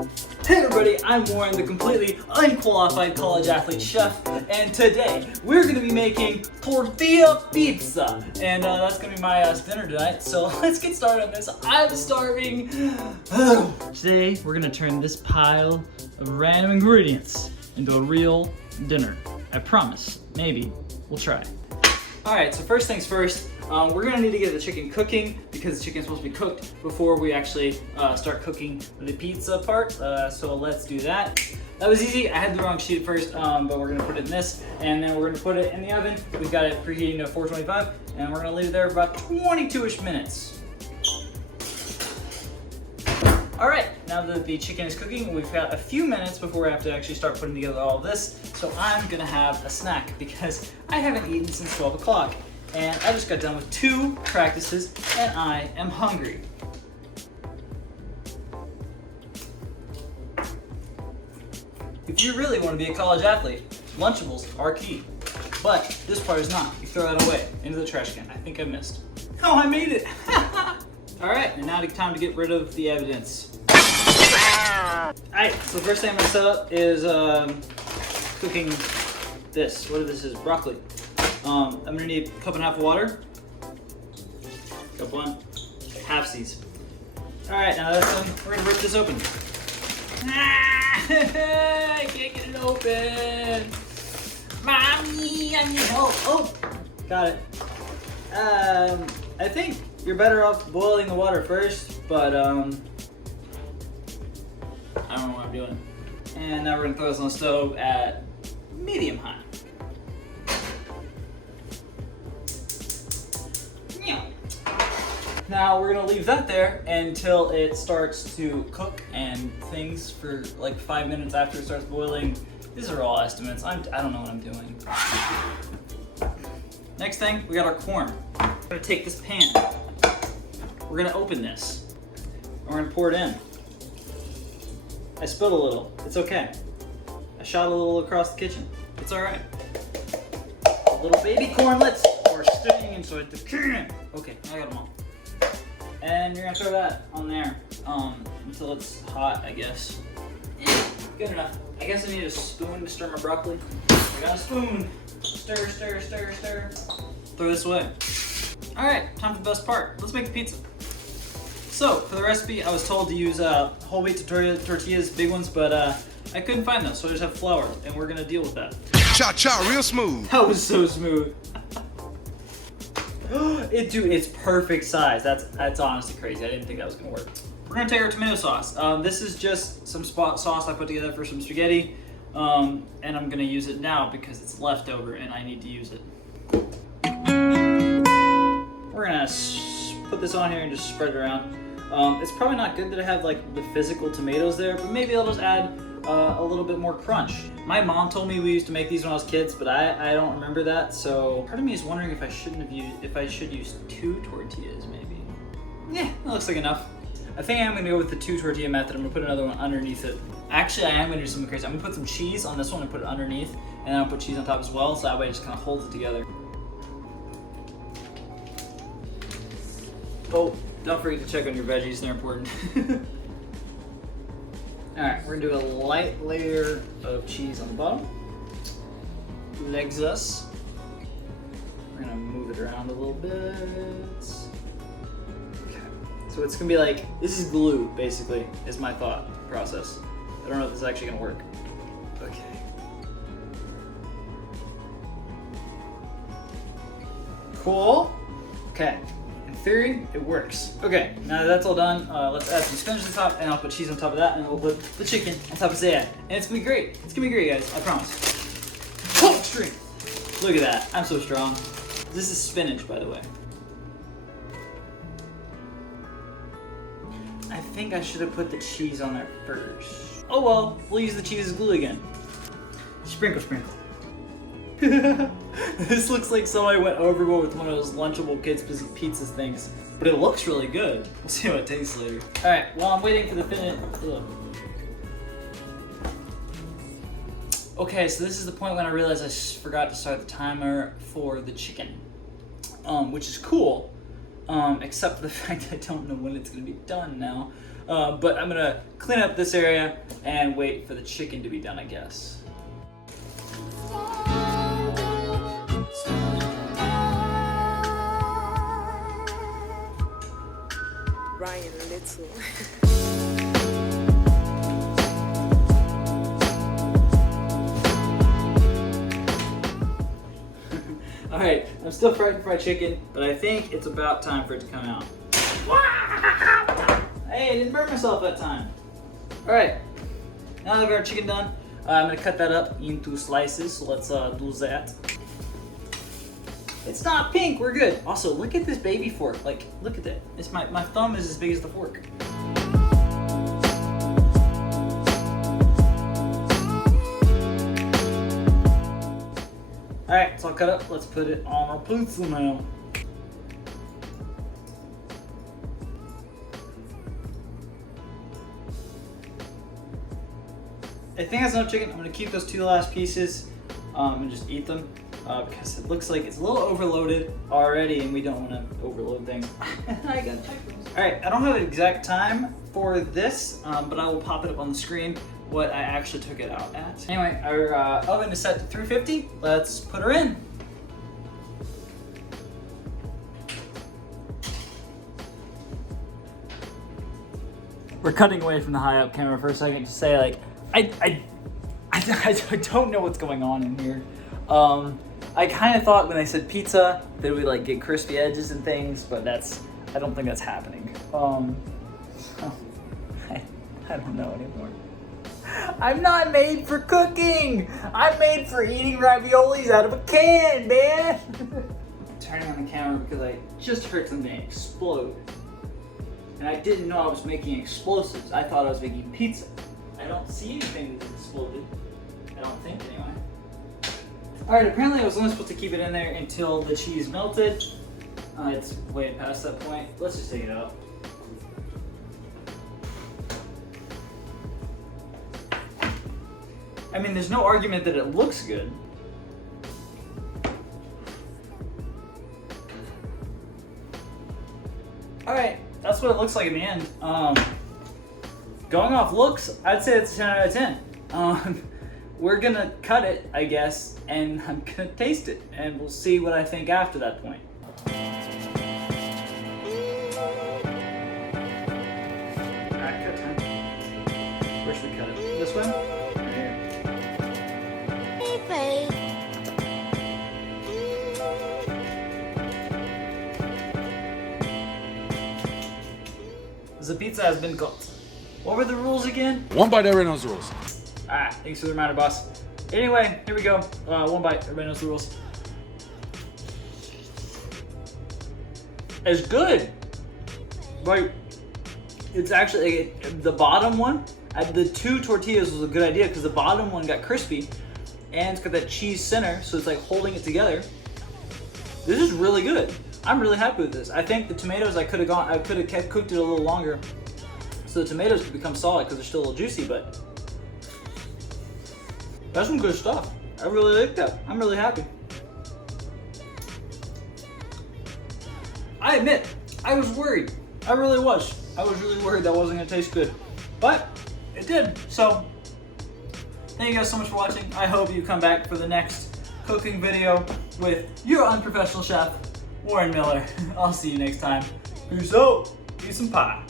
Hey everybody, I'm Warren, the completely unqualified college athlete chef, and today we're going to be making tortilla pizza, and that's going to be my dinner tonight, so let's get started on this. I'm starving. Today we're going to turn this pile of random ingredients into a real dinner. I promise. Maybe. We'll try. Alright, so first things first, we're going to need to get the chicken cooking because the chicken's supposed to be cooked before we actually start cooking the pizza part, so let's do that. That was easy. I had the wrong sheet at first, but we're going to put it in this, and then we're going to put it in the oven. We've got it preheating to 425, and we're going to leave it there for about 22-ish minutes. Alright, now that the chicken is cooking, we've got a few minutes before we have to actually start putting together all of this, so I'm gonna have a snack because I haven't eaten since 12 o'clock, and I just got done with 2 practices, and I am hungry. If you really want to be a college athlete, Lunchables are key, but this part is not. You throw that away into the trash can. I think I missed. Oh, I made it! Alright, and now it's time to get rid of the evidence. Alright, so the first thing I'm going to set up is cooking this. What is this? Broccoli. I'm going to need a cup and a half of water. Cup 1. Halfsies. Alright, now that's done. We're going to rip this open. I can't get it open. Mommy, I need help. Oh, got it. I think you're better off boiling the water first, but I don't know what I'm doing. And now we're gonna throw this on the stove at medium high. Now we're gonna leave that there until it starts to cook and things for like 5 minutes after it starts boiling. These are all estimates. I don't know what I'm doing. Next thing, we got our corn. We're gonna take this pan. We're gonna open this. We're gonna pour it in. I spilled a little. It's okay. I shot a little across the kitchen. It's all right. Little baby cornlets are staying inside the can. Okay, I got them all. And you're gonna throw that on there until it's hot, I guess. Yeah, good enough. I guess I need a spoon to stir my broccoli. I got a spoon. Stir, stir, stir, stir. Throw this away. All right, time for the best part. Let's make the pizza. So for the recipe, I was told to use whole wheat tortillas, big ones, but I couldn't find those, so I just have flour, and we're gonna deal with that. Cha cha, real smooth. That was so smooth. Dude, it's perfect size. That's honestly crazy. I didn't think that was gonna work. We're gonna take our tomato sauce. This is just some sauce I put together for some spaghetti, and I'm gonna use it now because it's leftover and I need to use it. We're gonna put this on here and just spread it around. It's probably not good that I have like the physical tomatoes there, but maybe I'll just add a little bit more crunch. My mom told me we used to make these when I was kids, but I don't remember that. So part of me is wondering if I should use 2 tortillas maybe. Yeah, that looks like enough. I think I'm gonna go with the 2 tortilla method. I'm gonna put another one underneath it. Actually, I am gonna do something crazy. I'm gonna put some cheese on this one and put it underneath, and then I'll put cheese on top as well, so that way it just kind of holds it together. Oh, don't forget to check on your veggies, they're important. Alright, we're gonna do a light layer of cheese on the bottom. Legs us. We're gonna move it around a little bit. Okay, so it's gonna be like, this is glue, basically, is my thought process. I don't know if this is actually gonna work. Okay. Cool. Okay. In theory, it works. Okay, now that that's all done, let's add some spinach on top, and I'll put cheese on top of that, and we'll put the chicken on top of that. And it's gonna be great. It's gonna be great, guys. I promise. Oh, strength. Look at that. I'm so strong. This is spinach, by the way. I think I should have put the cheese on there first. Oh well, we'll use the cheese as glue again. Sprinkle, sprinkle. This looks like somebody went overboard with one of those Lunchable kids pizzas things, but it looks really good. We'll see how it tastes later. All right, while I'm waiting for the finish. Okay, so this is the point when I realized I forgot to start the timer for the chicken, which is cool, except for the fact I don't know when it's gonna be done now. But I'm gonna clean up this area and wait for the chicken to be done, I guess. Ryan Little. Alright, I'm still frying fried chicken, but I think it's about time for it to come out. Hey, I didn't burn myself that time. Alright, now that we got our chicken done, I'm gonna cut that up into slices, so let's do that. It's not pink, we're good. Also, look at this baby fork. Like, look at that. It's my thumb is as big as the fork. Alright, it's all cut up. Let's put it on our pizza now. I think that's enough chicken. I'm gonna keep those 2 last pieces and just eat them because it looks like it's a little overloaded already and we don't want to overload things. I gotta check those. Alright, I don't have an exact time for this, but I will pop it up on the screen what I actually took it out at. Anyway, our oven is set to 350. Let's put her in. We're cutting away from the high up camera for a second to say, like, I don't know what's going on in here. I kind of thought when I said pizza that we like get crispy edges and things, but I don't think that's happening. I don't know anymore. I'm not made for cooking. I'm made for eating raviolis out of a can, man. Turning on the camera because I just heard something explode. And I didn't know I was making explosives. I thought I was making pizza. I don't see anything that exploded. I don't think, anyway. Alright, apparently I was only supposed to keep it in there until the cheese melted. It's way past that point. Let's just take it out. I mean, there's no argument that it looks good. Alright, that's what it looks like in the end. Going off looks, I'd say it's a 10 out of 10. We're gonna cut it, I guess, and I'm gonna taste it, and we'll see what I think after that point. Alright, cut time. Where should we cut it? This way? Right here. The pizza has been cooked. What were the rules again? 1 bite, everyone knows the rules. Thanks for the reminder, boss. Anyway, here we go. 1 bite, everybody knows the rules. It's good. Like, it's actually, the bottom one, the 2 tortillas was a good idea because the bottom one got crispy and it's got that cheese center, so it's like holding it together. This is really good. I'm really happy with this. I think the tomatoes I could have kept cooked it a little longer so the tomatoes could become solid because they're still a little juicy, but that's some good stuff. I really like that. I'm really happy. I admit, I was worried. I really was. I was really worried that wasn't gonna taste good, but it did. So thank you guys so much for watching. I hope you come back for the next cooking video with your unprofessional chef, Warren Miller. I'll see you next time. Peace out. Eat some pie.